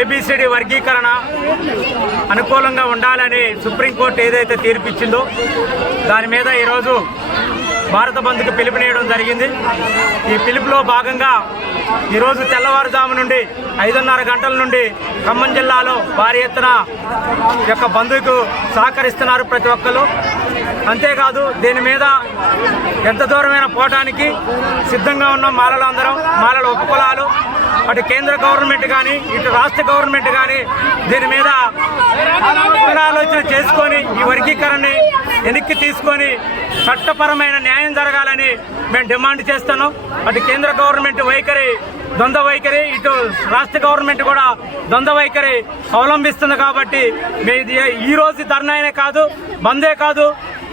A B C D వర్గీకరణ అనుకూలంగా ఉండాలని సుప్రీంకోర్టు ఏదైతే తీర్పిచ్చిందో దాని మీద ఈరోజు భారత బంద్కు పిలుపునియడం జరిగింది. ఈ పిలుపులో భాగంగా ఈరోజు తెల్లవారుజాము నుండి 5:30 గంటల నుండి ఖమ్మం జిల్లాలో భారీ ఎత్తున యొక్క బంద్కు సహకరిస్తున్నారు ప్రతి ఒక్కరు. అంతేకాదు దీని మీద ఎంత దూరమైన పోవడానికి సిద్ధంగా ఉన్న మాలలందరం, మాలల ఉపకులాలు, అటు కేంద్ర గవర్నమెంట్ కానీ ఇటు రాష్ట్ర గవర్నమెంట్ కానీ దీని మీద ఆలోచన చేసుకొని ఈ వర్గీకరణని వెనక్కి తీసుకొని చట్టపరమైన న్యాయం జరగాలని మేము డిమాండ్ చేస్తున్నాం. అటు కేంద్ర గవర్నమెంట్ వైఖరి ద్వంద్వ వైఖరి, ఇటు రాష్ట్ర గవర్నమెంట్ కూడా ద్వంద్వ వైఖరి అవలంబిస్తుంది. కాబట్టి ఈ రోజు ధర్నానే కాదు, బందే కాదు,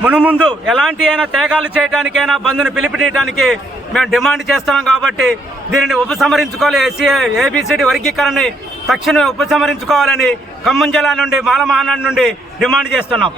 మునుముందు ఎలాంటి అయినా త్యాగాలు చేయడానికైనా బంద్ను పిలుపునియడానికి మేము డిమాండ్ చేస్తున్నాం. కాబట్టి దీనిని ఉపసంహరించుకోవాలి. ఏబిసిడి వర్గీకరణని తక్షణమే ఉపసంహరించుకోవాలని ఖమ్మం జిల్లా నుండి మాల మహానాడు నుండి డిమాండ్ చేస్తున్నాం.